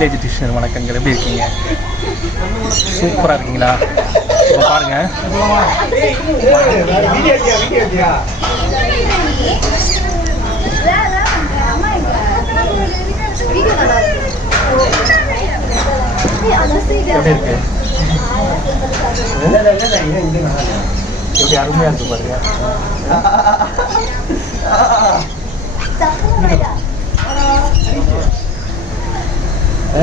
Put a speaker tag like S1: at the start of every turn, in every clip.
S1: Village டிஷன் வணக்கங்கள். எப்படி இருக்கீங்க? சூப்பராக இருக்கீங்களா? இப்போ பாருங்கள் எப்படி இருக்கு? எப்படி அருமையாக இருக்கு பாருங்க. ஆ?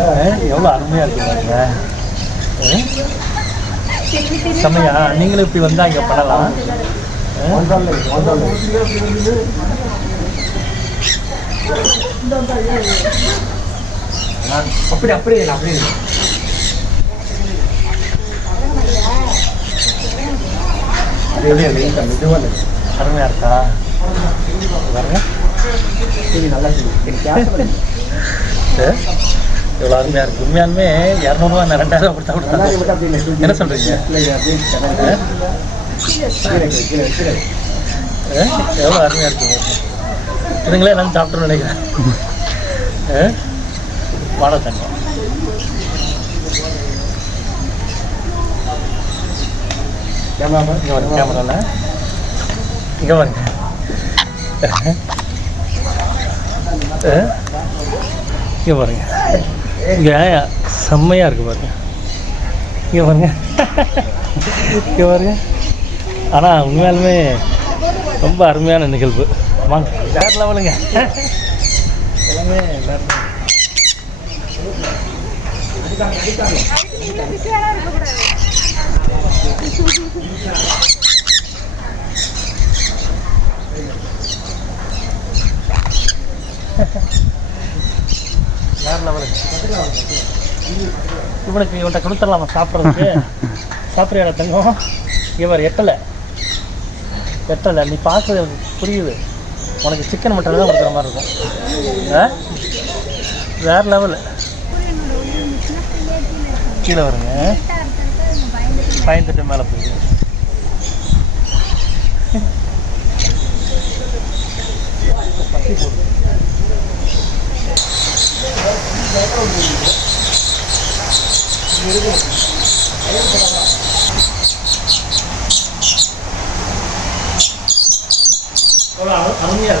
S1: ஆ, எவ்வளோ அருமையாக இருக்கு பாருங்க? செம்மையா நீங்களும் இப்படி வந்தா இங்கே பண்ணலாம்?
S2: அப்படி அப்படி இல்லை, அப்படி இல்லை. அது எப்படி இருக்கு? இந்த மெதுவா இருக்கு.
S1: அருமையாக இருக்கா. இவ்வளோ அருமையாக இருக்கு. உண்மையாலுமே இரநூறுவா நான் ரெண்டாயிரம் கொடுத்தா கொடுத்தா. என்ன
S2: இருக்கு.
S1: எவ்வளோ அருமையாக இருக்குங்க இதுங்களே எல்லாம் சாப்பிட்டோம்னு நினைக்கிறேன். ஆ? வாழை தங்கம்
S2: கேமராமேன்,
S1: இங்கே வருங்க கேமராவில் இங்கே வருங்க இங்கே பாருங்க இங்கே செம்மையாக இருக்கு பாருங்க இங்கே பாருங்க இங்கே பாருங்க ஆனால் உண்மையாலுமே ரொம்ப அருமையான நிகழ்வு வாங்க வேறு லெவலுங்க எல்லாமே வேறு level. வேறு லெவலுங்க இவனுக்கு இவன்கிட்ட கொடுத்துடலாமா சாப்பிட்றதுக்கு சாப்பிட்ற தங்கம் இவர் எட்டலை. எட்டலை. நீ பார்க்குறது எனக்கு புரியுது. உனக்கு சிக்கன் மட்டன் தான் கொடுக்குற மாதிரி இருக்கும். ஆ? வேறு லெவலு கீழே வருங்க. பயந்துட்டு மேலே போயிடு பசி போடுது. அருமையா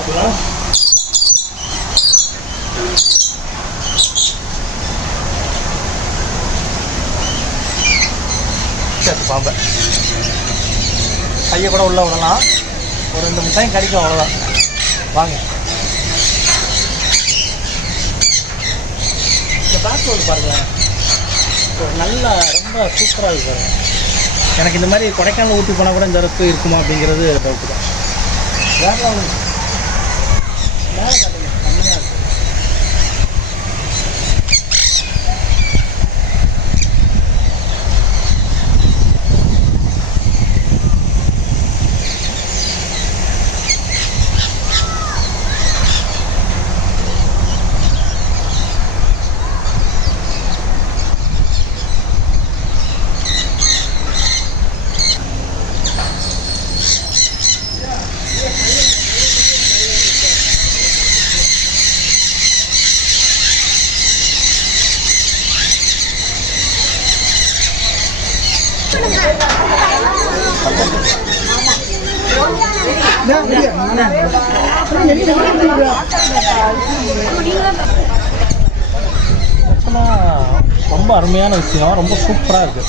S1: சரி பாம்பை. கையை கூட உள்ள விடலாம். ஒரு ரெண்டு மிட்டாயும் கிடைக்கும் அவ்வளோதான் வாங்க. பேக் ரோடு பாருங்கள் நல்லா ரொம்ப சூப்பராக இருக்குது எனக்கு இந்த மாதிரி கொடைக்கானல் ஊட்டி போனால் கூட இந்த அளவுக்கு இருக்குமா அப்படிங்கிறது டவுட்டு தான். வேறு ரொம்ப அருமையான விஷயம். ரொம்ப சூப்பராக இருக்குது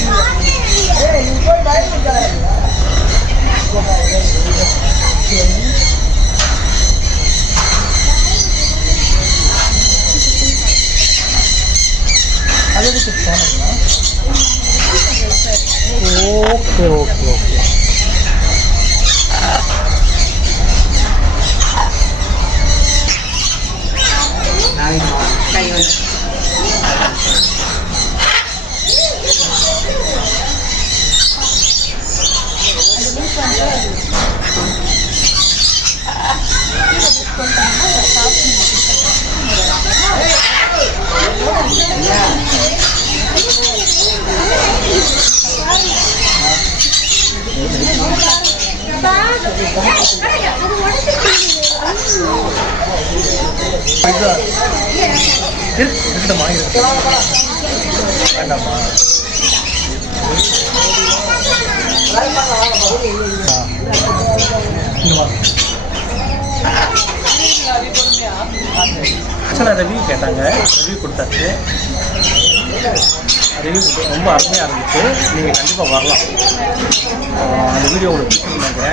S2: 알려줄 수 있잖아.
S1: 오케이, 오케이, 오케이. இருக்கட்டுமா இருக்கு வேண்டாமா ஆக்சுவலாக ரிவ்யூ கேட்டாங்க ரிவ்யூ கொடுத்தாச்சு ரிவ்யூ ரொம்ப அருமையாக இருந்துச்சு. நீங்கள் கண்டிப்பாக வரலாம். அந்த வீடியோ உங்களுக்கு பிடிச்சிருந்தாங்க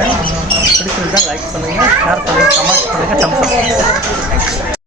S1: பிடிச்சிருந்தா லைக் பண்ணுங்கள் ஷேர் பண்ணுங்கள் கமெண்ட் பண்ணுங்கள் தம்ஸ் அப்